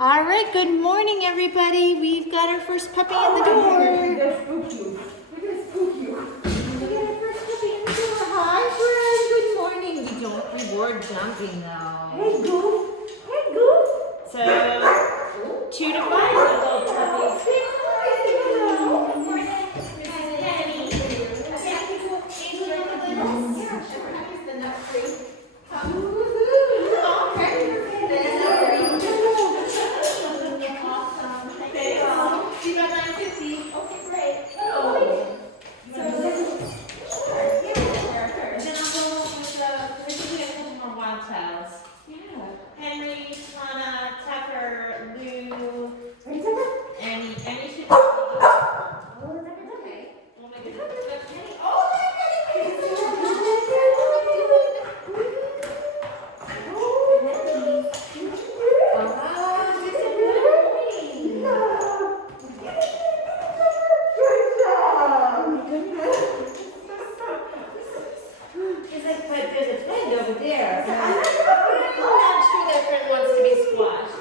All right, good morning, everybody. We've got our first puppy in the door. We're gonna spook you. We're gonna spook you. We got our first puppy in the door. Hi, friend. Good morning. We don't reward jumping, though. Hey, Goof. Hey, Goof. So, 2 to 5 little puppies. Say hello. Good morning, Mrs. Penny. Yeah, sure. Here's the nut tree. She got 950. Okay, great. Oh. So, And then I'll go with the, there's usually a couple more wild cows. yeah. Henry, Hannah, Tucker, Lou, Ready, Tucker? and Emmy should be. Oh, Tucker's okay. Oh my goodness. But Penny, oh, There's a friend over there. I'm not sure that friend wants to be squashed.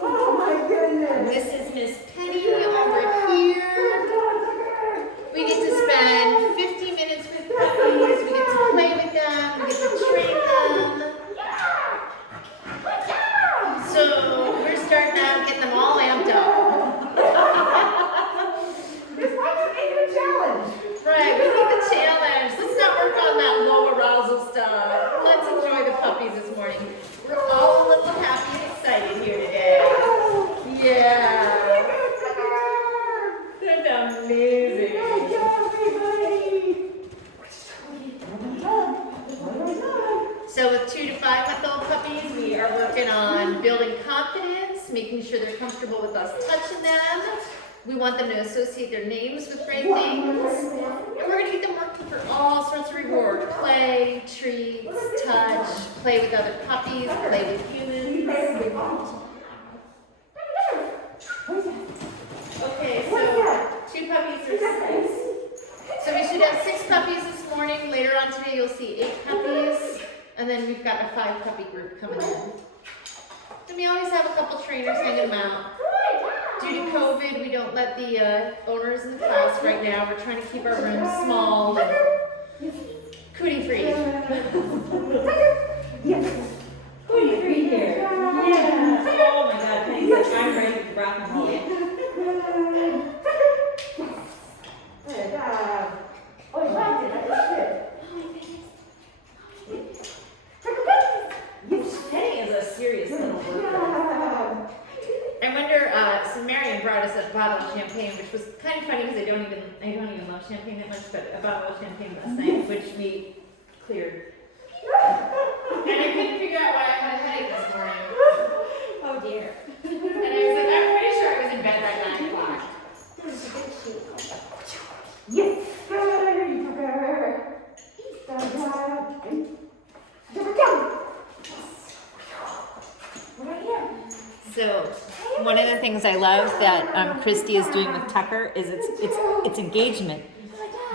Oh my goodness. This is Miss Penny over here. We get to spend 50 minutes with puppies. We get to play with them. We get to train them. So we're starting out getting them all amped up. This might just make it a challenge. Right, we need the challenge. Let's not work on that low arousal stuff. Let's enjoy the puppies this morning. We're all a little happy and excited here today. Yeah. That's amazing. So with 2 to 5 month old puppies, we are working on building confidence, making sure they're comfortable with us touching them. We want them to associate their names with great things. And we're going to get them working for all sorts of reward. Play, treats, touch, play with other puppies, play with humans. Okay, so 2 puppies are 6. So we should have 6 puppies this morning. Later on today, you'll see 8 puppies. And then we've got a 5 puppy group coming in. And we always have a couple trainers hanging them out. Due to COVID, we don't let the owners in the class right now. We're trying to keep our rooms small and cootie free. Cootie free here. Yeah. Oh my God, Penny's like, I'm ready to rock and roll. Good job. Oh, you liked it. That was good. Penny is a serious little worker. I wonder, so Marion brought us a bottle of champagne, which was kind of funny because I don't even love champagne that much, but a bottle of champagne last night, which we cleared. And I couldn't figure out why I had a headache this morning. Oh dear. And I was like, I'm pretty sure I was in bed by 9 o'clock. Yes. Good. Tucker. Good job. Tucker, go. Right here. So one of the things I love that Christy is doing with Tucker is it's engagement.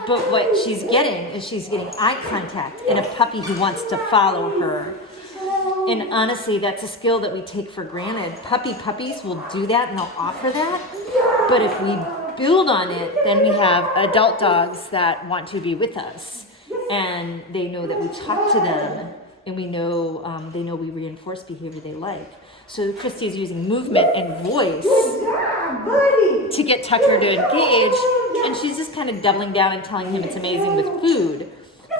But what she's getting is she's getting eye contact in a puppy who wants to follow her. And honestly, that's a skill that we take for granted. Puppies will do that and they'll offer that. But if we build on it, then we have adult dogs that want to be with us. And they know that we talk to them and we know they know we reinforce behavior they like. So Christy is using movement and voice to get Tucker to engage, and she's just kind of doubling down and telling him it's amazing with food.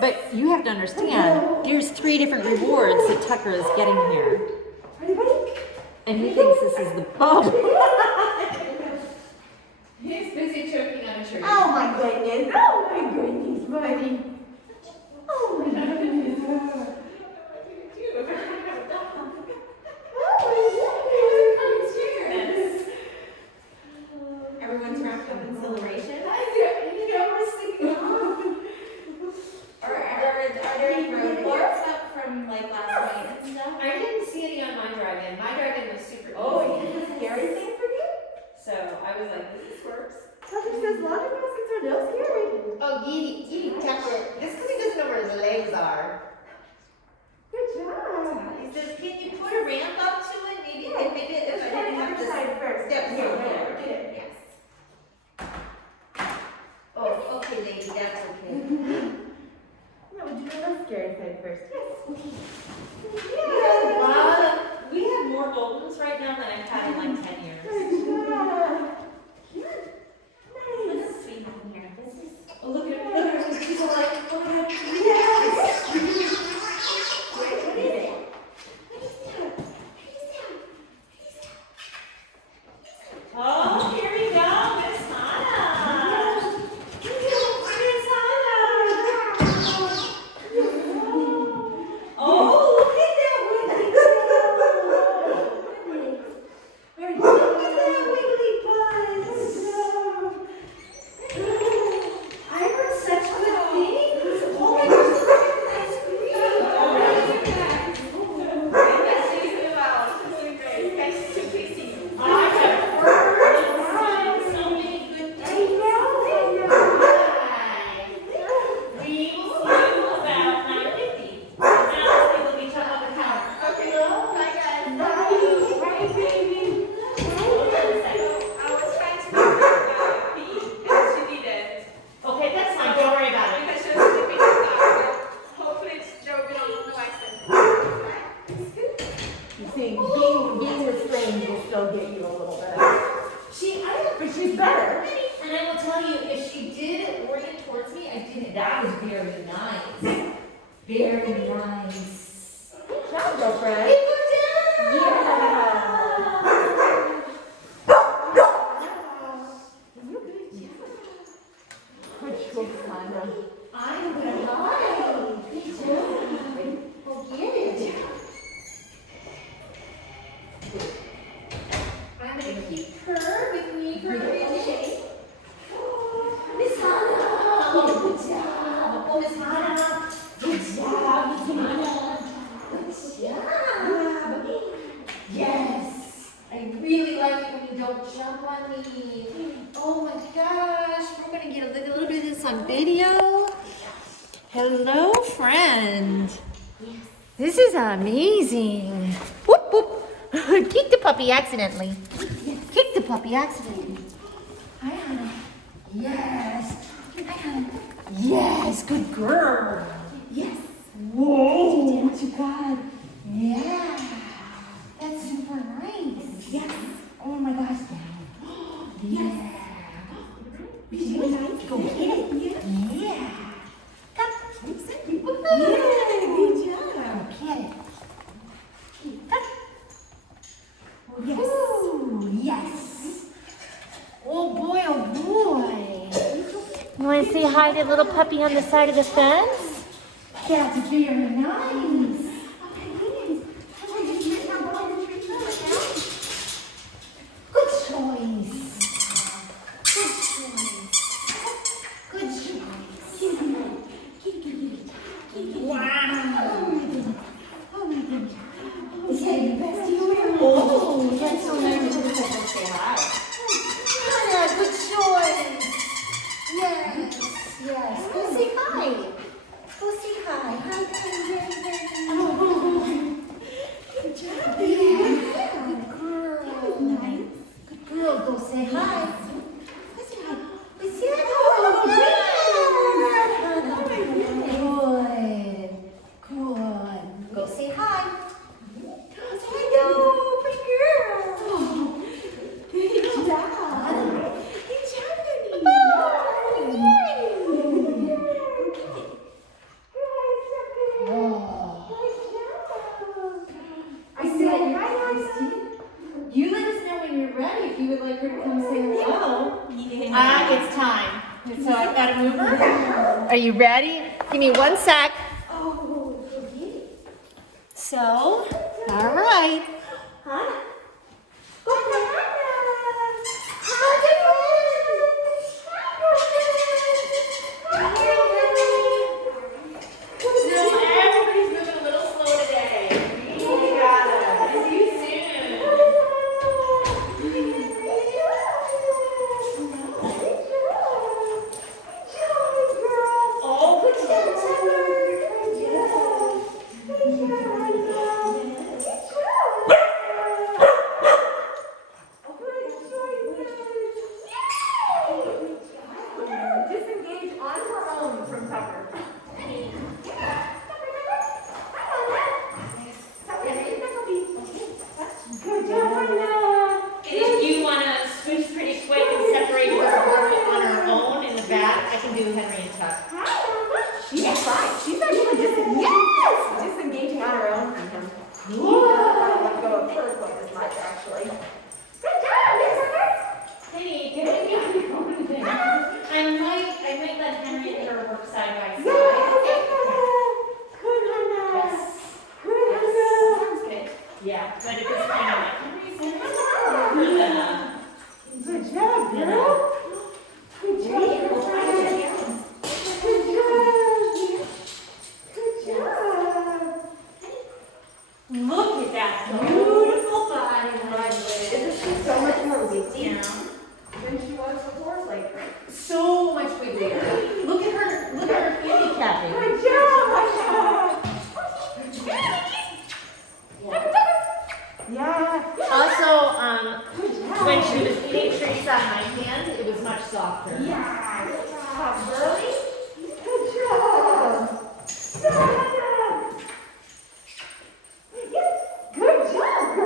But you have to understand, there's 3 different rewards that Tucker is getting here. And he thinks this is the He's busy choking on a tree. Oh my goodness. Oh my goodness, buddy. Oh my goodness. Everyone's wrapped up in celebration. Are there any roadblocks up from like last night and stuff? I didn't see any on my drive-in. My drive-in was super Oh, easy. is this a scary thing for you? So I was like, this works. Tucker says laundry baskets are no scary. Oh, Edie, Tucker. This because he doesn't know where his legs are. Good job. He says, can you see, being restrained will still get you a little bit. But she's better. And I will tell you, if she did orient towards me, I didn't. That was very nice. Very nice. Good job, girlfriend. Hey, go down. Good job, Hannah. I'm gonna hide. Good job. Okay. I'm gonna keep her with me for a minute. Miss Hannah. Oh, good job. Oh, Miss Hannah. Good job, Miss Hannah. Good job. Yes. I really like it when you don't jump on me. Oh my gosh. We're gonna get a little bit of this on video. Hello, friend. This is amazing. Whoop, whoop. Kick the puppy accidentally. Kick the puppy accidentally. Hi, Hannah. Yes. Hi, Hannah. Yes, good girl. Yes. Whoa. What you got? Yeah. That's super nice. Yes. Oh my gosh. Yes. Really nice. Go get it. Yeah. Come. Yeah, good job. Get it. Come. Yes. Yes. Oh boy, oh boy. You want to say hi to little puppy on the side of the fence? Yeah, it's very nice. Good choice. Good choice. Good choice. Wow. Oh my goodness. Is that the best you ever? Oh, that's so nice. Say hi. Hannah, good choice. Yes, yes. Go say hi. Go say hi. Hi, hi, good job. Yeah. Good girl. Nice. Good girl. Go say hi. Go say hi. Go say hi. Good. Good. Go say hi. Hello, pretty girl. Good job. Good job, I said, you let us know when you're ready if you would like her to come say hello. Yeah. It's time. So I've got to move her. Are you ready? Give me 1 sec. So, all right. Hannah. Go Hannah. Everybody's moving a little slow today. You got it. See you soon. Oh, good job. Disengage on her own from Tucker. Good job, Hannah. If you want to switch pretty quick and separate her on her own in the back, I can do Henry and Tuck. She's fine. She's actually disengaging on her own from him. I don't let go of her quite as much, actually. Good job, Hey, can I might let Henry and her work side by side. Good, Hannah. Yes. Good, Hannah. Sounds good. Yeah, but it was kind of like Henry's in Good job, girl. Good job, girlfriend. Good job. Good job. Look at that beautiful body language. Isn't she so much more witty Yeah. than she was before? Like, So much bigger. Look at her handicapping. good job, Hannah. Yeah. Also, when she was eating treats on my hand, it was much softer. Yeah. Good job, girlie. Good job. Good job. Yes. Good job,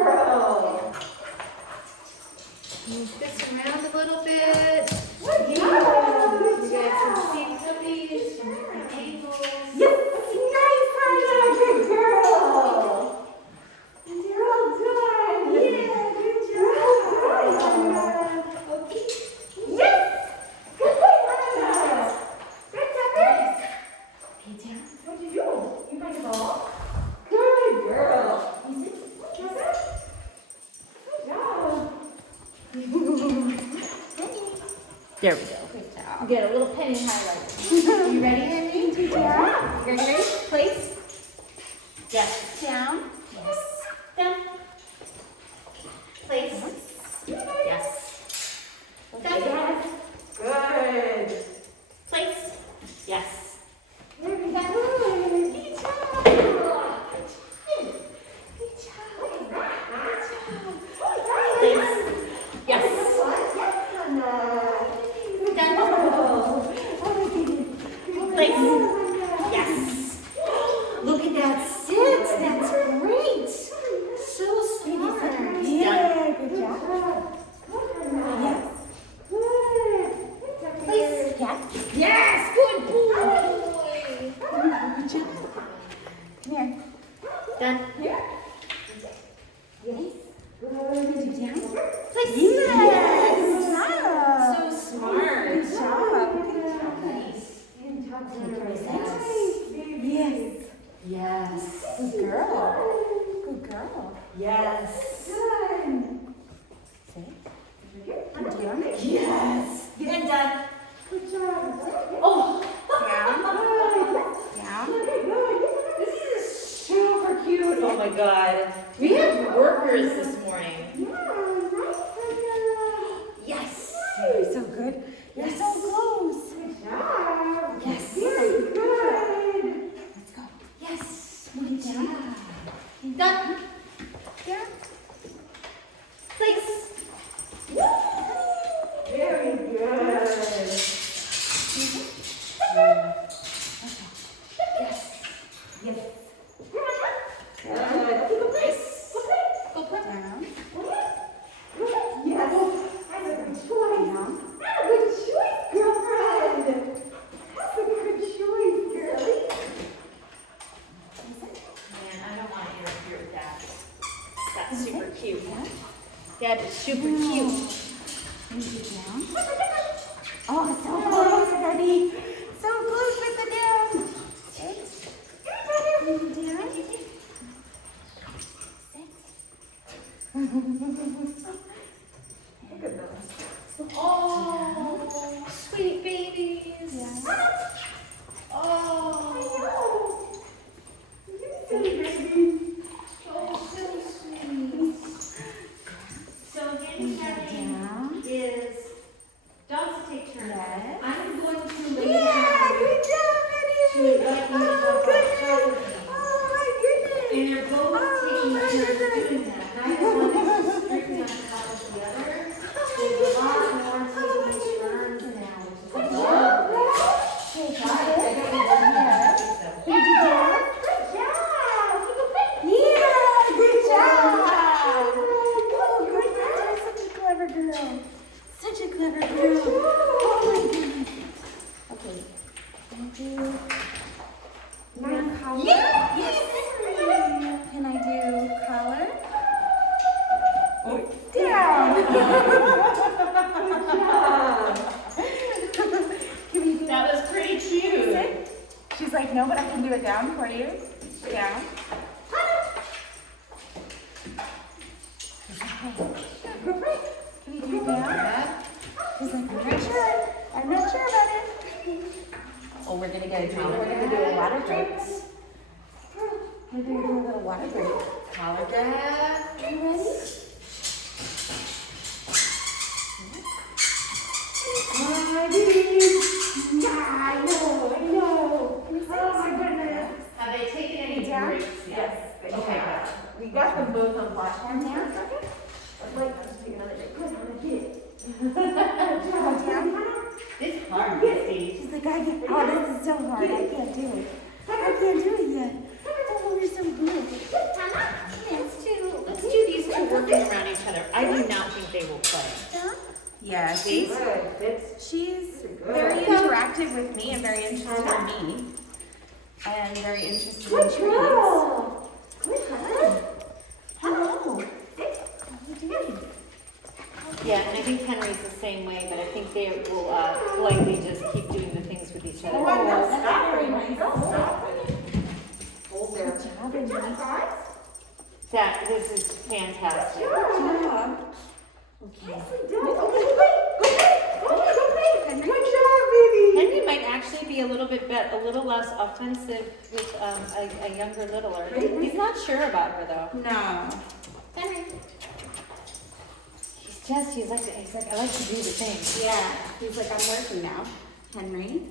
There we go. Good job. Get a little penny highlight. You ready, Henry? Yeah. You ready? Place. Yes. Down. Yes. Down. Place. Yes. Down. Yes. Good. Place. Yes. There we go. Good job. Good job. Place. Yes. Place. Yes. Look at that sit. That's great. So smart. Yeah, good job. Yes. Place. Yes. Good boy. Good job. Come here. Done. Yes. Good. Good job. Place. Yes. Good job. So smart. Good job. Good job. Yes. Yes. Good girl. Good girl. Yes. Sit. Good job. Yes. And done. Good job. Oh. Down. This is super cute. Oh my God. We have workers this morning. Yes. You're so good. You're so close. Good job. Yes. Very good. Let's go. Yes. Good job. Done. Down. Place. Very good. Yes. Go put. Down. Yes, that's a good choice. Down. That's a good choice, girlfriend. That's a good choice, girlie. Man, I don't want to interfere with that. That's super cute. That is super cute. Down. Oh, so close, Betty. So close with the down. Sit. Down. Oh, sweet babies. Yes. Oh, So baby. so sweet. So handicapping Down. is dogs take turns. Yes. I'm going to lay Yeah, down good job, to Betty. let you Oh, know goodness. Oh, my goodness. and they're both taking turns doing that. Neither one is strictly on top of the other. There's a lot more taking turns now, which is lovely. Okay, I got it. don't even know. Good job. Yeah, good job. Oh, goodness, you're such a clever girl. Such a clever girl. Oh, my goodness. Okay, can I do collar? Yes. Can I do collar? Down. Can we do That was pretty cute. sit? She's like, no, but I can do it down for you. Down. Can you do it down? She's like, I'm not sure. I'm not sure about it. Oh, we're gonna get a drink. We're gonna do a water break. We're gonna do a little water break. Collar grab. You ready? I know. Oh my goodness. Have they taken any Down? breaks Yes, yet? they Okay, have. good. We got them both on platform. Down. I'd like them to take another day. Good, I'm gonna get it. Go down. It's hard, Misty. She's like, I can't. Oh, this is so hard. I can't do it. I can't do it yet. Oh, you're so good. Let's do these two working around each other. I do not think they will play. Yeah, Good. she's very interactive with me and very interested in me. And very interested in Good treats. girl. Good girl. Hello. How are you doing? Yeah, and I think Henry's the same way, but I think they will politely just keep doing the things with each Oh, other. that's very nice. Hold there. Good job, Andy. That this is fantastic. Good job. Okay. Nicely done. Okay, wait. Go ahead. Good job, baby. Henry might actually be a little less offensive with a younger littler. He's not sure about her though. No. Henry. He's like, I like to do the thing. Yeah. He's like, I'm working now. Henry.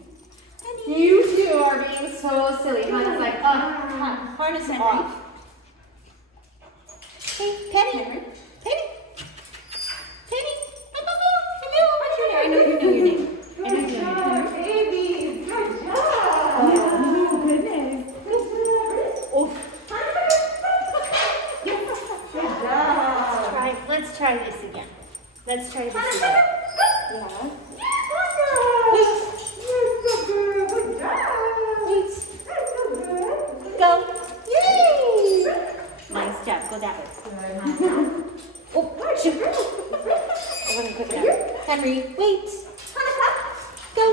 You two are being so silly. Hannah's like, harness Henry. off. Hey, Penny. Henry. Penny. Penny. Hello. I know you know your name. I know you know Good your name. job, baby. Good job. Oh, goodness. Oh. Good job. Let's try this again. Let's try this again. Yeah. You're so good. Good job. Wait. That's so good. Go. Yay! Nice job. Go that way. Oh, shoot. I'm gonna put it down. Henry, wait. Go.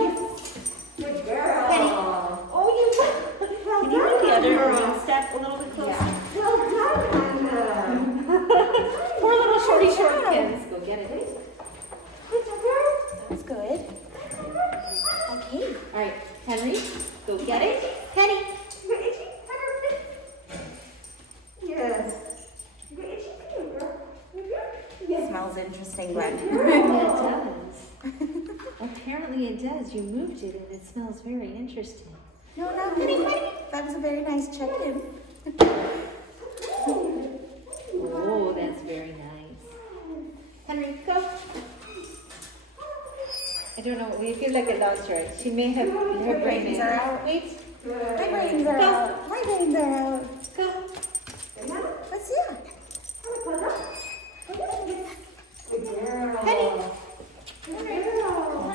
Good girl. Penny. Oh, well Can you move the done, other girl. green step a little bit closer? Yeah. Well done, Hannah. Poor little shorty short kids. Go get it. Good job, girl. That's good. Okay. All right, Henry, go get it. Penny. You got itchy? Yes. You got itchy too, girl. Yes. Smells interesting, Gwen. Yeah, it does. Apparently it does. You moved it and it smells very interesting. No, no, Penny. That was a very nice check-in. Oh, that's very nice. Henry, go. I don't know. We feel like I lost her. She may have her brain may. Brains are out. Wait. My brains are Go. out. My brains are out. Go. Let's see it. Good girl. Penny. Good girl.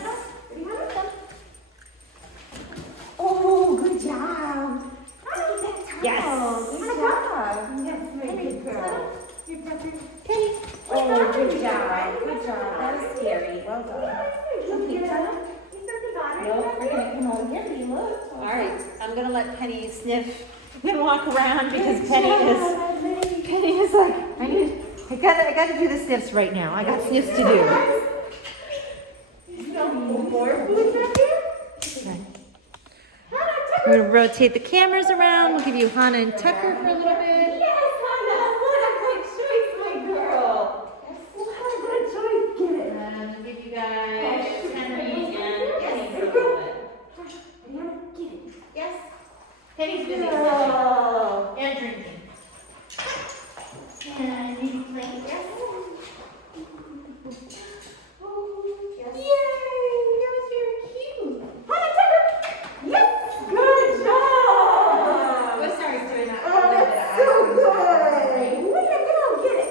Oh, good job. Yes. Good job. Yes, very good girl. Penny. Oh, good job. Good job. That was scary. Well done. Nope, we're gonna come over here. You look. All right. I'm gonna let Penny sniff and walk around because Penny is like, I gotta do the sniffs right now. I got sniffs to do. More food back here? We're gonna rotate the cameras around. We'll give you Hannah and Tucker for a little bit. Yes, Hannah, what a good choice, my girl. What a good choice, get it. And we'll give you guys Henry and Penny for a little bit. Hannah, get it. Yes. Penny's busy Girl. and drinking. And maybe playing. Yes. Yay! That was very cute. Hannah, Tucker. Yes, good job. Oh, sorry, doing that. Oh, that's so good. Way to go, get it.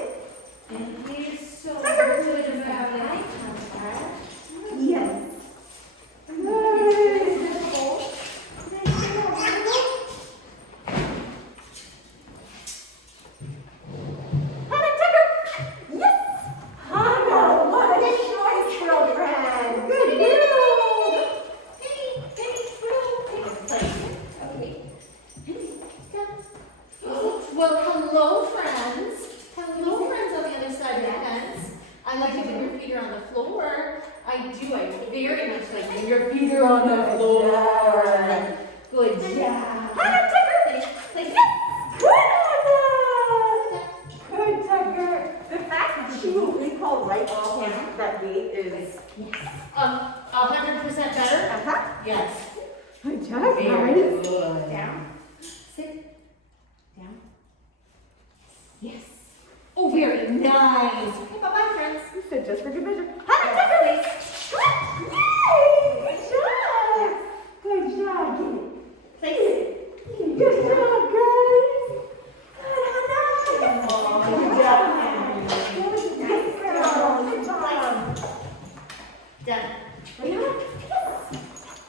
And he's so good about eye contact. Yes. Hannah, Tucker. Yes. Hannah, what a choice, girlfriend. Good girl. Well, hello, friends. Hello, friends on the other side of the fence. I like it when your feet are on the floor. I do. I very much like when your feet are on the floor. Good job. Hannah, Tucker. Like, Good, Hannah. Good, Tucker. The fact that she will recall right off that weight is 100% better? uh-huh. Yes. Good job, Very guys. good. Down. Sit. Down. Yes. Oh, very nice. Okay, bye-bye, friends. You said just for good measure. Hannah, Tucker. Yay! Good job. Good job. Get it. Place. Good job, guys. Good, Hannah. Good job, Hannah. Good girl. Good job. Done.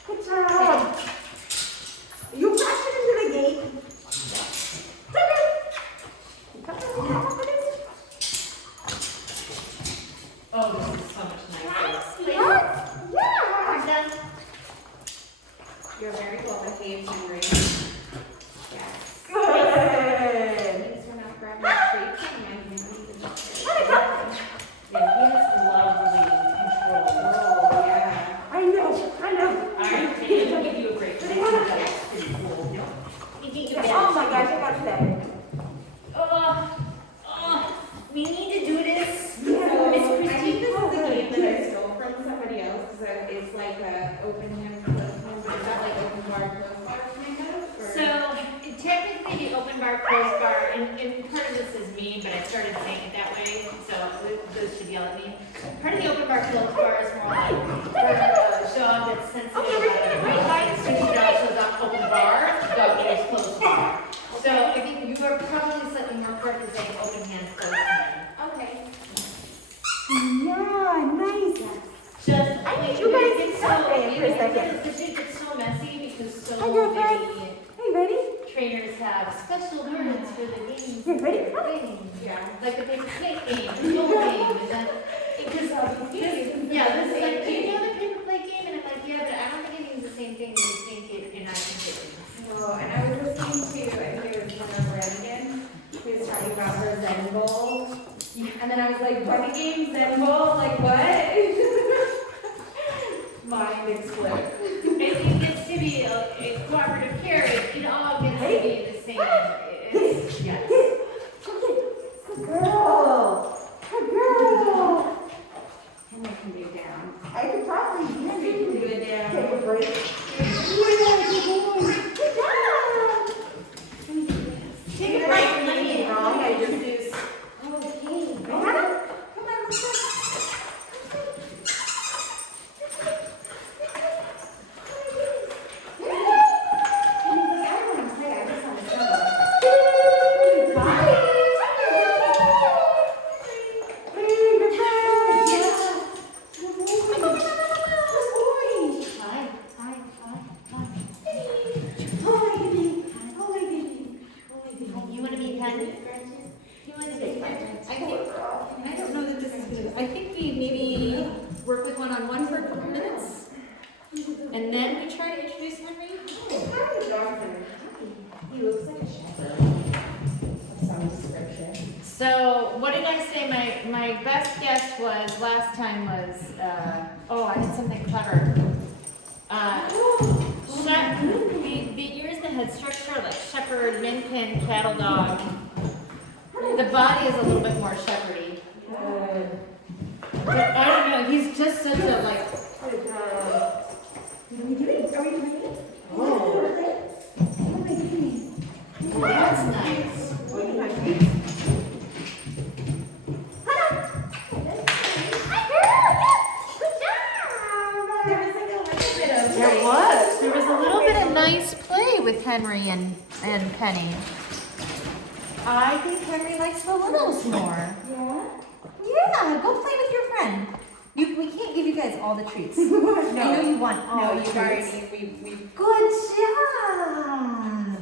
Good job. You rush it into the gate. Oh, this is so much nicer. Yeah. Done. You're very well behaved, Henry. Yeah. me, but I started saying it that way, so those should yell at me. Part of the open bar closed bar is more like for a dog that's sensitive. So the dog shows up open bar, dog is closed bar. So I think you are probably slightly more correct in saying open hand, closed hand. Okay. Yeah, nice. Just, I need you guys to stop playing for a second. It's so messy because so Hi, girlfriend. many Hey, ready? trainers have special words for the games. You ready? Things. Yeah. Like the paper plate game, the goal game, and then, because, this is like, do you know the paper plate game? And I'm like, yeah, but I don't think it means the same thing that you think it, and I think it means. Oh, and I was listening to, I think it was Jenna Brannigan, who was talking about her Zen Bowl. And then I was like, party game, Zen Bowl, like what? Mind exploded. It gets to be a cooperative care, it all gets to be the same, it's, yes. Good girl. Good girl. And I can do down. I could probably I can do it down. take a break. Good job. Take a break, let me. Wrong, I just do. Come on, let's go. You wanna be kind? You wanna be kind? I don't know that this is good. I think we maybe work with one-on-one for a couple minutes. And then we try to introduce Henry. He looks like a shepherd of some description. So, what did I say? My best guess was, last time was, I did something clever. The ears, the head structure, like shepherd, min pin, cattle dog. The body is a little bit more shepherdy. But I don't know, he's just such a like, What are we doing? Are we doing it? that's nice. There was a little bit of nice play with Henry and Penny. I think Henry likes the littles more. Yeah? Yeah, go play with your friend. We can't give you guys all the treats. I know you want all No, the you've treats. already, we Good job.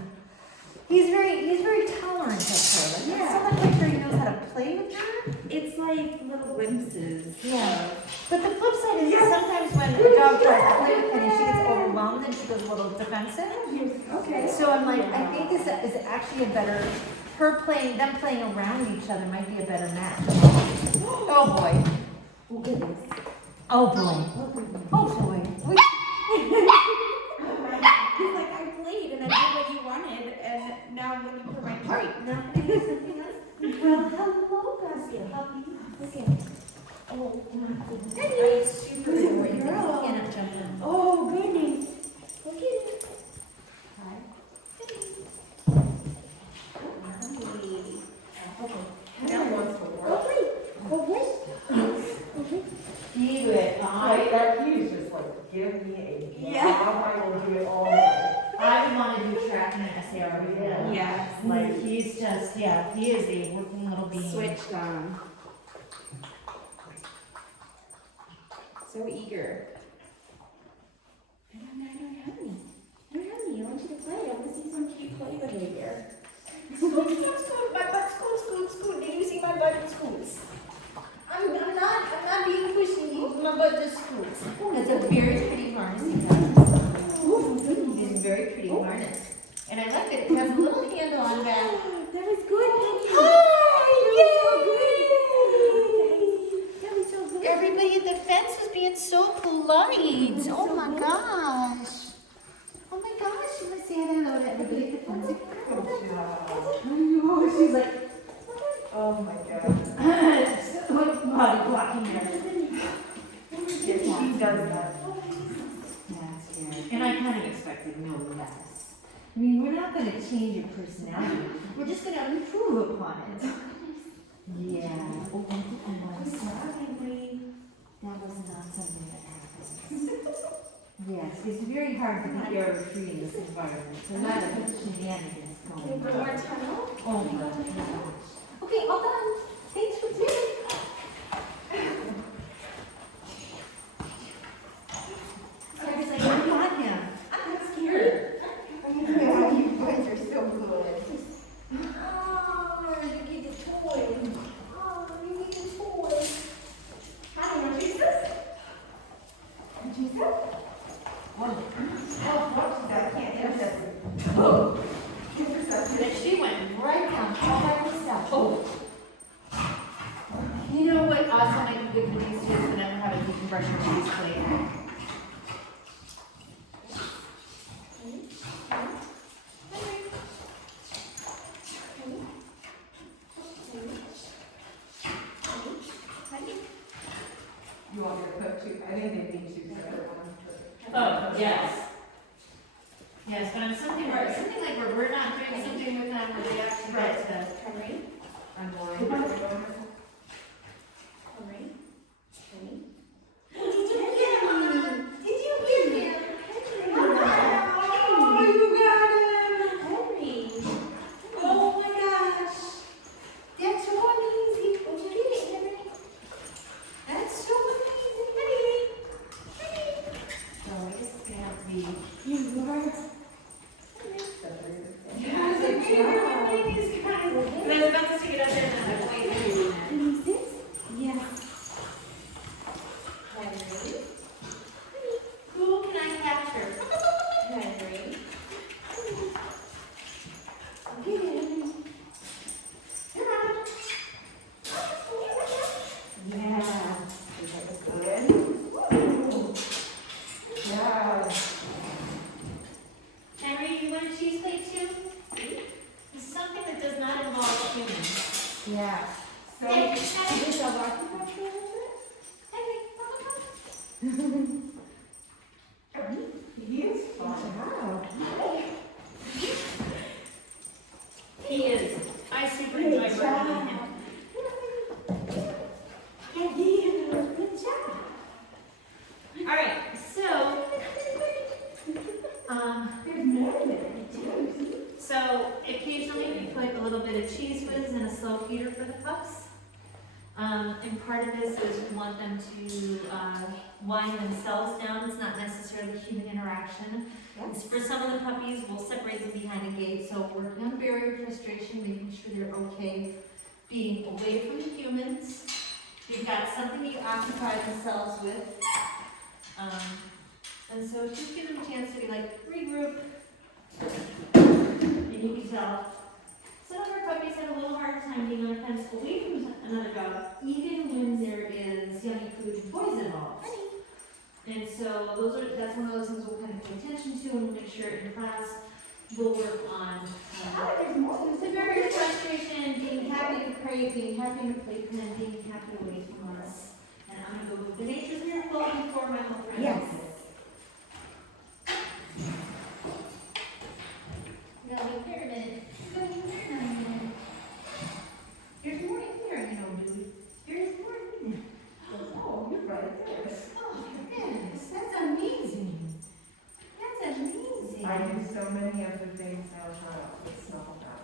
He's very tolerant of her. Like, Yeah. It's not like he knows how to play with her. It's like little glimpses. Yeah. But the flip side is sometimes when a dog tries to play with Penny, she gets overwhelmed and she goes a little defensive. Okay. So I'm like, I think is actually a better, them playing around each other might be a better match. Oh boy. Oh, goodness. Oh boy. Oh boy. He's like, I played and I did what you wanted, and now I'm looking for my treat. Now can I do something else? Well, hello, Gracia. Okay. Oh, my goodness. I'm super sorry. You cannot jump in. Oh, goodness. Okay. That wants to work. Do it. That he was just like, give me a Yeah. job, I will do it all day. I want to do track and SAR. Yes. Like he's just, he is a working little being. Switched on. So eager. I don't have any. I want you to play. I want to see some cute play behavior. Scoot. My butt scoot. Did you see my butt scoots? I'm not being pushy. My butt just scoots. That's a very pretty harness he has. It's a very pretty harness. And I like it. It has a little handle on the back. That was good, Penny. That was so good. Everybody at the fence was being so polite. Oh my gosh. Oh my gosh. You must say hello to everybody at the fence. Oh, she's like, oh my God. Body blocking there. Yeah, she does that. That's good. And I kind of expected no less. I mean, we're not going to change your personality. We're just going to improve upon it. hard to be air-free in this environment. A lot of shenanigans going One on. more tunnel. Oh my gosh. Okay, all done. Thanks for tuning. Sorry, so you got him. I'm scared. Yeah, you guys are so good. Oh, you get the toy. Oh, you get the toy. Hi, you want to use this? Want to use this? Oh, watch that. I can't get this. Oh. And she went right down all by herself. Oh. You know what also might be good for these kids to never have a decompression cheese plate? You want me to put two, I think they need two separate ones. Oh, yes. Yes, but I'm something like where we're not doing something with them where they actually get to. Henry? I'm boring. Henry? Henry? Did you get him? Did you get him? Oh, you got him! Henry. Oh my gosh! That's so amazing. What'd you get, Henry? That's so amazing, Henry. So I guess it's gonna have to be. You are. Yes, a baby, But I was about to stick it up there and I'm like, wait, Is this? Yes. Henry. who can I capture? Henry. Okay, Henry. Come on. Yeah. Is that good? Yeah. Henry, you want a cheese plate too? It's something that does not involve humans. Yeah. So, Hey, is this a walkie talkie? he is fun. Wow. He is. I super enjoy working with him. Good job. All right, so, There's more to it, too. so occasionally we put a little bit of cheese whiz in a slow feeder for the pups. And part of this is we want them to wind themselves down. It's not necessarily human interaction. It's for some of the puppies, we'll separate them behind a gate, so working on barrier frustration, making sure they're okay being away from the humans. You've got something to occupy themselves with. And so just give them a chance to be like, regroup. And you can tell, some of our puppies have a little hard time being on a fence away from another dog, even when there is yummy food and toys involved. And so that's one of those things we'll kind of pay attention to and make sure in class we'll work on There's more. the barrier frustration, being happy to crate, being happy to playpen, being happy away from us. And I'm gonna go with the nature's miracle before my little friend. Yes. No, wait here a minute. Go here a minute. There's more in there, you know, Dewey. There's more in there. Oh, you're right there. Oh, my goodness, that's amazing. That's amazing. I do so many of the things now with smell now.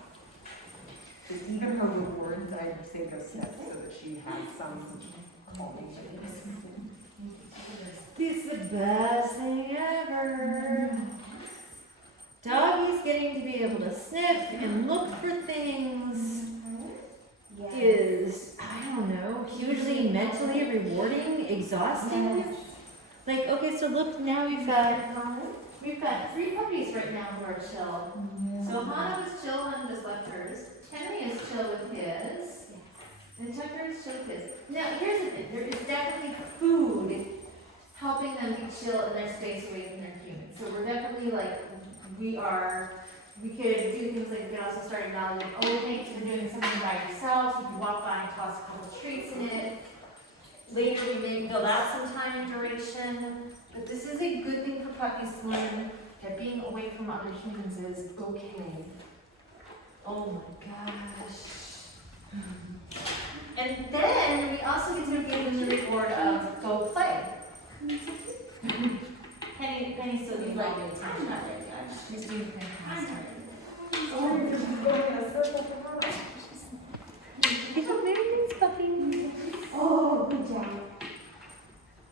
Even her rewards, I say go sniff so that she has some calming. This is the best thing ever. Doggies getting to be able to sniff and look for things is, I don't know, hugely mentally rewarding, exhausting. Like, okay, so look, now we've got 3 puppies right now who are chill. So Hana was chill and just left hers. Henry is chill with his. And Tucker is chill with his. Now, here's the thing. There is definitely food helping them be chill in their space away from their humans. So we're definitely like, we could do things like we could also start acknowledging, oh, thanks for doing something by yourself. You could walk by and toss a couple of treats in it. Later, we may build out some time and duration. But this is a good thing for puppies to learn that being away from other humans is okay. Oh my gosh. And then we also get to give them the reward of go play. Henny, Penny still needs like attention. I'm not ready, She's being fantastic. Oh, good job.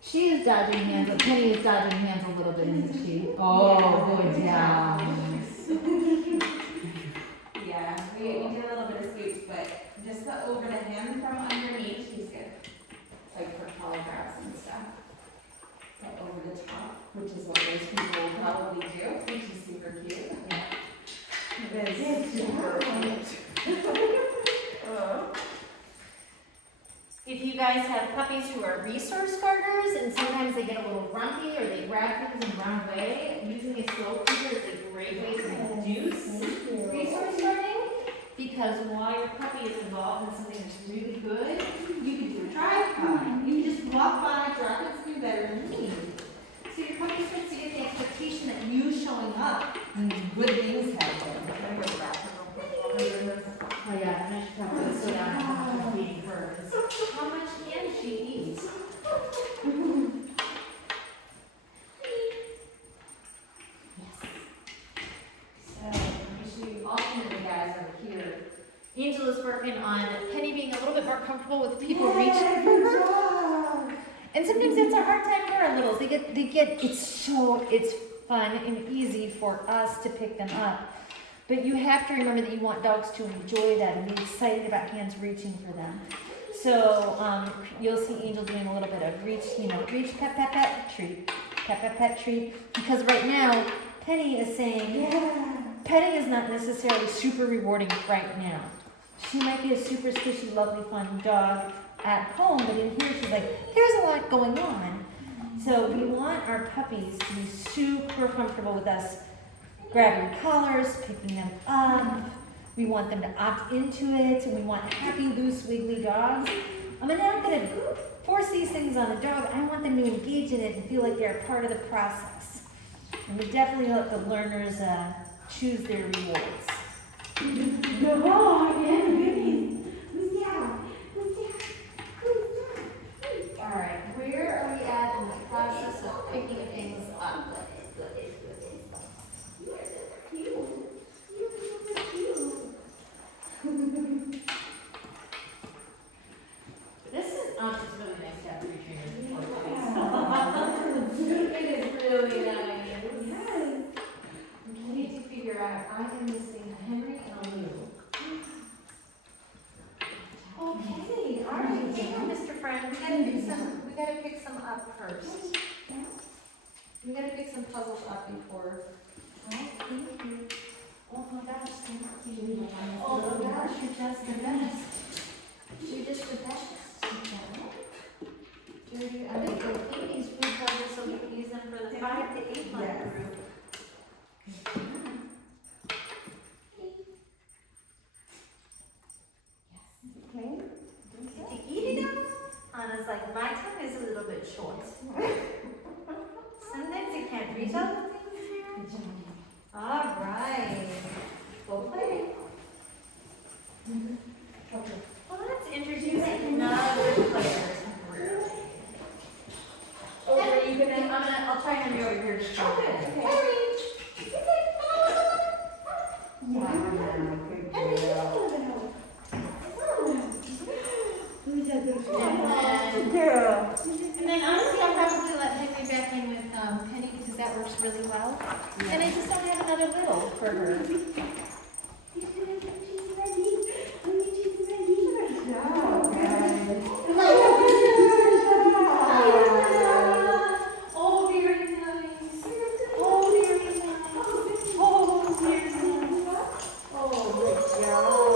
She is dodging hands, but Penny is dodging hands a little bit, isn't she? Oh, good job. Yeah, we did a little bit of scoops, but just the over the hem from underneath, she's good. Like for polygraphs and stuff. So over the top, which is what most people will probably do, which is super cute. It is super cute. If you guys have puppies who are resource guarders and sometimes they get a little grumpy or they grab things and run away, using a slow feeder is a great way to reduce resource guarding. Because while your puppy is involved in something that's really good, you can do a drive-by. You can just walk by, drop it, do better than me. So your puppy starts to get the expectation that you showing up means good things happen. Oh yeah, and I should probably slow down and how much I'm feeding her. 'Cause how much can she eat? Yes. So, we alternately guys over here. Angela's working on Penny being a little bit more comfortable with people reaching for her. And sometimes that's a hard time for our littles. It's fun and easy for us to pick them up. But you have to remember that you want dogs to enjoy that and be excited about hands reaching for them. So you'll see Angel doing a little bit of reach, reach, pet, pet, pet, treat, pet, pet, pet, treat. Because right now, Penny is saying, petting is not necessarily super rewarding right now. She might be a super squishy, lovely, fun dog at home, but in here she's like, there's a lot going on. So we want our puppies to be super comfortable with us grabbing collars, picking them up. We want them to opt into it, and we want happy, loose, wiggly dogs. I'm not going to force these things on a dog. I want them to engage in it and feel like they're a part of the process. And we definitely let the learners choose their rewards. All right, where are we at in the process of picking things up? This is it's really nice to have three trainers before It is really nice. We need to figure out, I am missing Henry and Lou. Okay, all right, hang on, Mr. Friend, we gotta pick some up first. We gotta pick some puzzles up before. Oh, thank you. Oh my gosh, thank you. Oh my gosh, you're just the best. You're just the best. Judy, I'm gonna go clean these food puzzles so we can use them for the 5 to 8 month group. Okay. Did you eat it up? Anna's like, my tongue is a little bit short. Sometimes you can't reach all the things here. All right. Go play. Well, let's introduce another player. I'll try Henry over here. Henry! And then honestly, I'll probably let Henry back in with Penny because that works really well. And I just don't have another little for her. Oh, very nice. Oh, very nice. Oh, very nice. Oh, good job. Oh,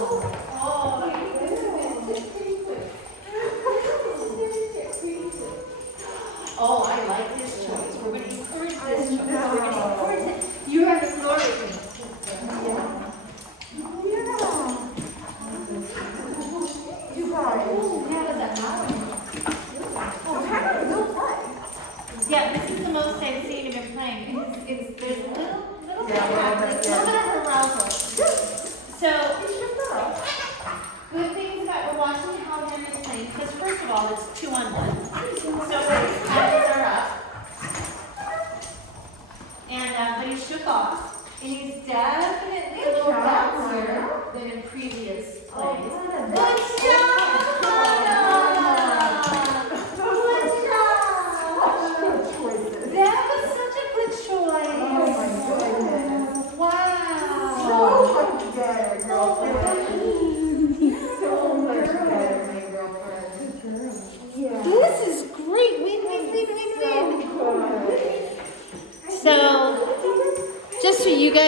oh, I like this choice. We're going to encourage this choice. We're going to encourage it. You are the floor with me. Yeah, this is the most I've seen of him playing. There's a little bit of arousal. So, good things about we're watching how Henry's playing, because first of all, it's 2-on-1. So his eyes are up.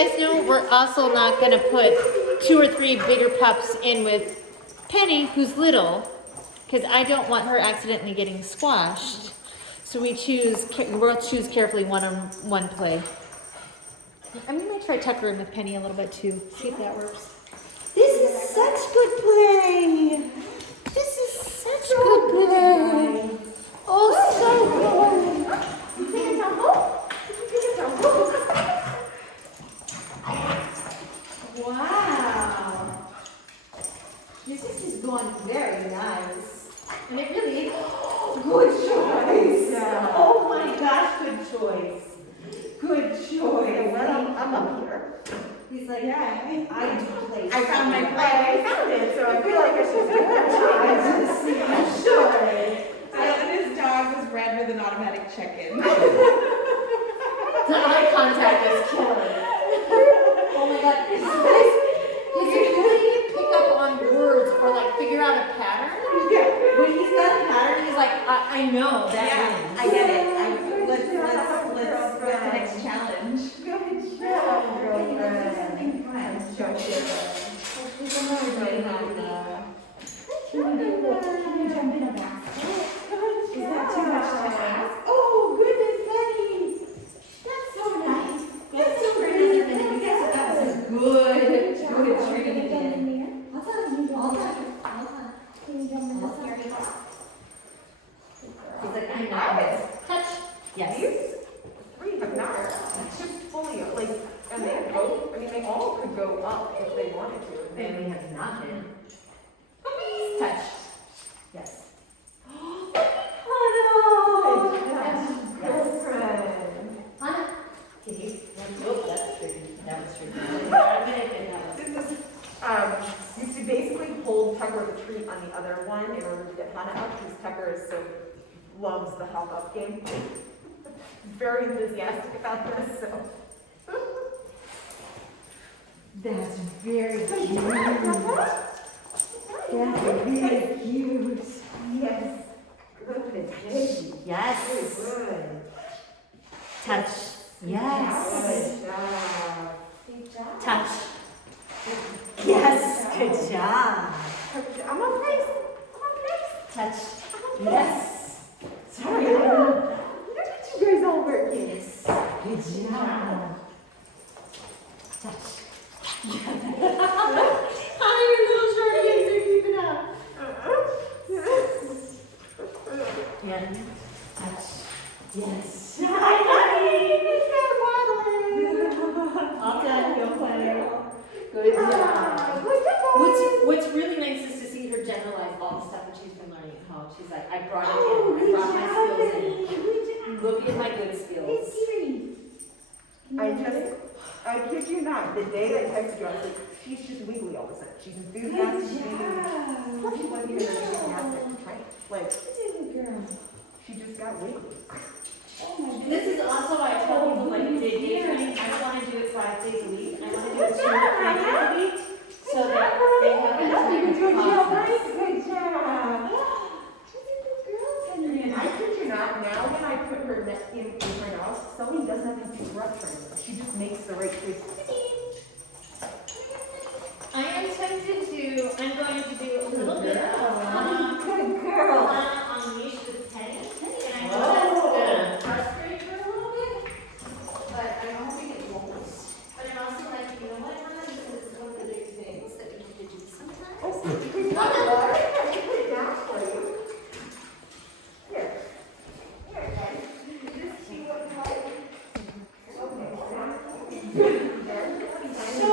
guys know, we're also not gonna put 2 or 3 bigger pups in with Penny, who's little, because I don't want her accidentally getting squashed. So we'll choose carefully one-on-one play. I'm gonna try Tucker in with Penny a little bit too, see if that works. This is such good play. This is such good play. Oh, so good. You take a tumble? You take a tumble? Wow. This is just going very nice. And it really is. Good choice. Oh my gosh, good choice. Good choice. Well, I'm up here. He's like, yeah, I do play. I found my play. I found it, so I feel like I should do it. Sure. This dog was bred with an automatic check-in. The eye contact is killing. Oh my god. His ability to pick up on words or like figure out a pattern. When he's got a pattern, he's like, I know that wins. I get it. Let's go to the next challenge. Good job, girlfriend. Can you jump in a basket? Is that too much to ask? Oh, goodness, Betty. That's so nice. That's so pretty. You guys thought that was a good treat again. I'll tell you. I'll tell you. Can you jump in the basket? He's like, I know it. Touch. Yes. These 3 have not tipped fully, like, and they both, I mean, they all could go up if they wanted to. They have not been. Touch. Yes. Oh, Yes. girlfriend. Hannah. Kitty. Oh, that's tricky. That was tricky. I'm gonna get that one. This is, you should basically hold Tucker with a treat on the other one in order to get Hannah up, because Tucker is so, loves the hop up game. Very enthusiastic about this, so. That's very cute. That's very cute. Yes. Good baby. Yes. Good. Touch. Yes. Good job. Good job. Touch. Yes. Good job. I'm on place. I'm on place. Touch. Yes. Sorry. Look at you guys all working. Yes. Good job. Touch. Hi, your little shorties are keeping up. And touch. Yes. All done, go play. Good job. What's really nice is to see her generalize all the stuff that she's been learning at home. She's like, I brought it in. I brought my skills in. Look at my good skills. I kid you not, the day I texted you, I was like, she's just wiggly all of a sudden. She's enthusiastic, she's giggly. She wasn't even enthusiastic, right? Like, she just got wiggly. And this is also why I tell people like day training, I don't want to do it 5 days a week. I want to do it 2 or 3 days a week so that they have that time to process. Good job. And I kid you not, now when I put her in her mouth, Sully doesn't have to interrupt her anymore. She just makes the right choice. I am tempted to, I'm going to do a little bit of Good girl. on leash with Penny. And I know that's gonna frustrate her a little bit, but I don't think it won't. But I'm also like, you know what, Hannah, this is one of the big things that we need to do sometimes. Good job, Laura. Let me put it down for you. Here. Here, guys. Just see what you like. So,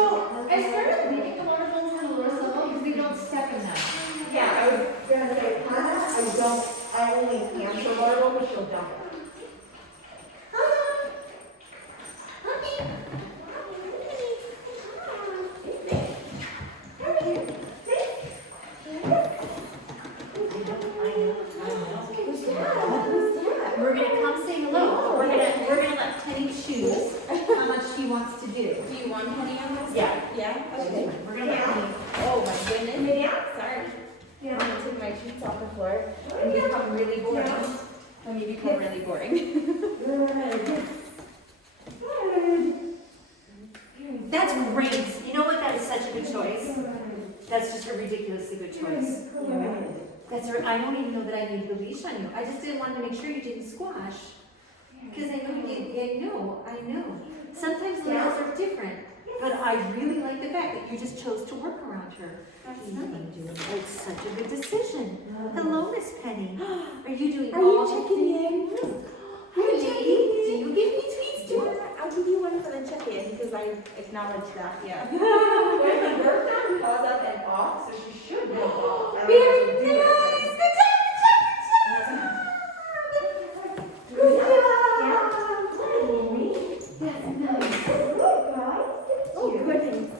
I started leaving the large ones in a little slow because they don't step in them. Yeah, I was gonna say, Hannah, I only answer Laurel, but she'll jump. We're gonna come say hello. We're gonna let Penny choose how much she wants to do. Do you want Penny on this? Yeah. Yeah? Okay. We're gonna let Penny. Oh my goodness. Yeah. Sorry. I'm gonna take my sheets off the floor and become really boring. Let me become really boring. Good. Good. That's great. You know what? That is such a good choice. That's just a ridiculously good choice. I don't even know that I needed the leash on you. I just didn't want to make sure you didn't squash. Because I know you did. I know. Sometimes nails are different. But I really like the fact that you just chose to work around her. That's nothing to do. It's such a good decision. Hello, Miss Penny. Are you doing Are you checking in? Hi, lady. Do you give me tweets too? I'll give you one for the check-in because I acknowledged that. Yeah. When the work done, pause up and off, so she should go off. I don't know Very if she'll do it, nice. but- Oh, goodness.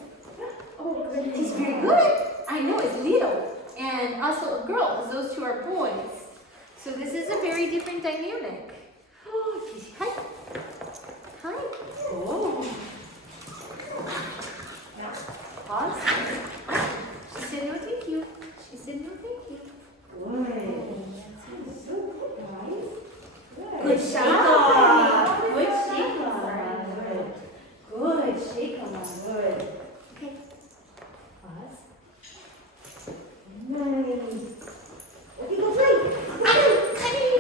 Oh, goodness. He's very good. I know it's little and also a girl, because those two are boys. So this is a very different dynamic. Oh, hi. Hi. Oh. Pause. She said no thank you. She said no thank you. Good shake off. Good shake off. Good shake off. Good. Okay. Pause.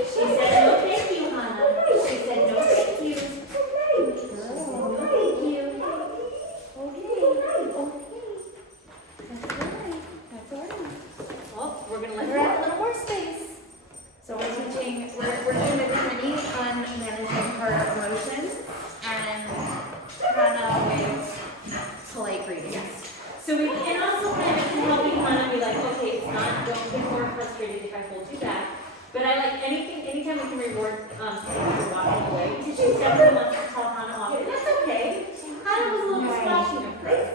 She said no thank you, Hannah. She said no thank you. She said no thank you. Well, we're gonna let her have a little more space. So we're teaching with Penny on managing her emotions and Hannah with polite greetings. So we can also kind of helping Hannah be like, okay, it's not, don't get more frustrated if I hold you back. But I like anytime we can reward someone for walking away, because she definitely wants to tell Hannah off, and that's okay. Hannah was a little splashy at first.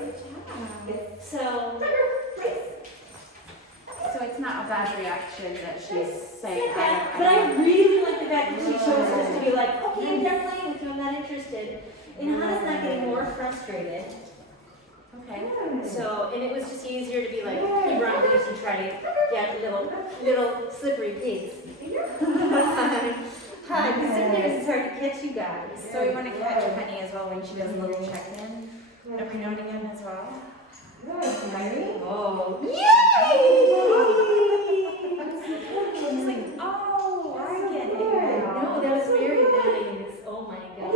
So it's not a bad reaction that she's saying. But I really like the fact that she chose us to be like, okay, I'm done playing with you, I'm not interested. And Hannah's not getting more frustrated. Okay. So, and it was just easier to be like, keep her on loose and try to get little slippery pigs. Hi, because sometimes it's hard to catch you guys. So we want to catch Penny as well when she does a little check-in every now and again as well. Oh, yay! She's like, oh, I get it. No, that was very nice. Oh my god.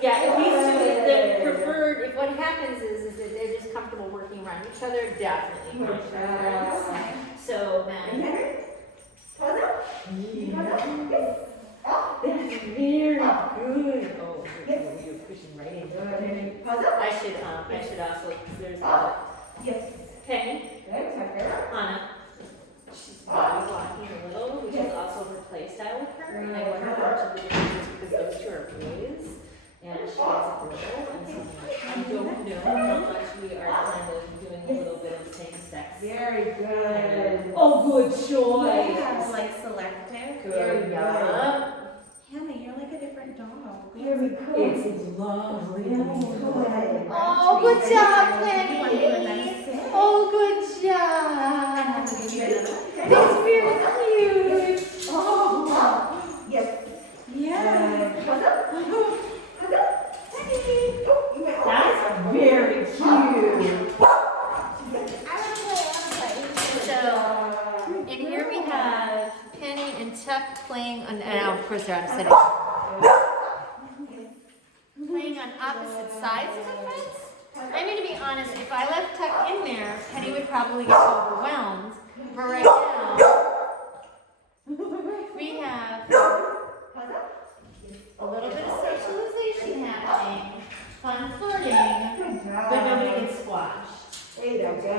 Yeah, at least the preferred, if what happens is that they're just comfortable working around each other, definitely. So then. That's very good. Oh, you're pushing right into it. I should also, because there's Penny, Anna. She's body walking a little, which is also her play style with her. And I wonder how much of the difference is because those two are boys and she's a girl. And so I don't know how much we are kind of doing a little bit of same sex. Very good. Oh, good choice. It's like selective. Good, yeah. Hannah, you're like a different dog. It's lovely. Oh, good job, Penny. Oh, good job. That's very cute. Yes. That's very cute. So, and here we have Penny and Chuck playing on, and now of course they're on setting. Playing on opposite sides of the fence. I'm going to be honest, if I left Tuck in there, Penny would probably get overwhelmed. But right now, we have a little bit of socialization happening, fun flirting, but nobody gets squashed. Way to go.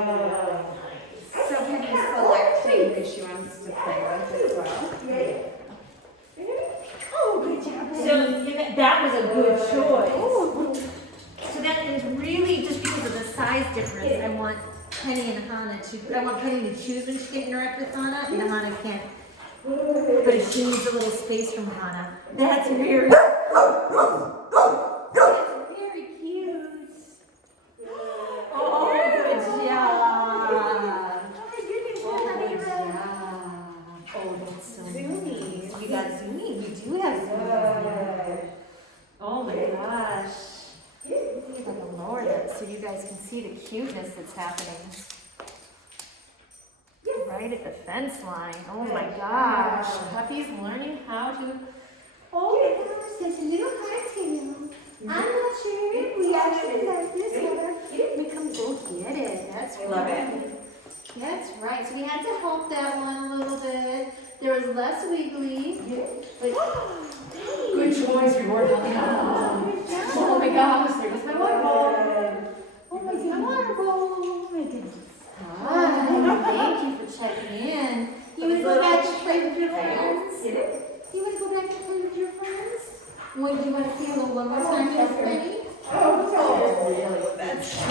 So Penny's selecting who she wants to play with as well. So that was a good choice. So that is really just because of the size difference. I want Penny and Hannah to. I want Penny to choose when she can interact with Hannah, and Hannah can't. But if she needs a little space from Hannah, that's very. That's very cute. Oh, good job. Oh, that's so Zoomies. You got zoomies. You do have zoomies. Oh my gosh. Like a Lord. so you guys can see the cuteness that's happening. Right at the fence line. Oh my gosh. Puppy's learning how to. Oh, your mom says a little hard to you. I'm not sure we actually like this one. We come go get it. That's I love right. it. That's right. So we had to help that one a little bit. There was less wiggly. But Good choice. We weren't helping out. Oh my gosh. There goes my water bowl. Oh my god. Water bowl. Oh my goodness. Hi. Thank you for checking in. You want to go back and play with your friends? Get it? you want to go back and play with your friends? What do you want to see a little one more time, Miss Penny? Oh, really? That's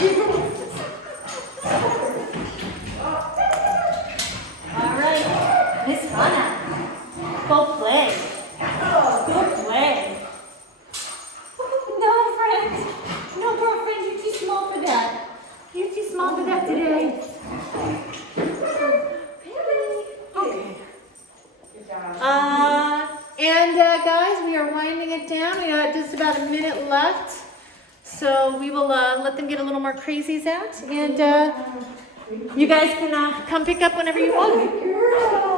All right. Miss Hannah. Go play. Go play. No, friend. No, girlfriend. You're too small for that. You're too small for that today. Okay. good job. And guys, we are winding it down. We got just about a minute left. So we will let them get a little more crazies out. And you guys can come pick up whenever you want. Girl.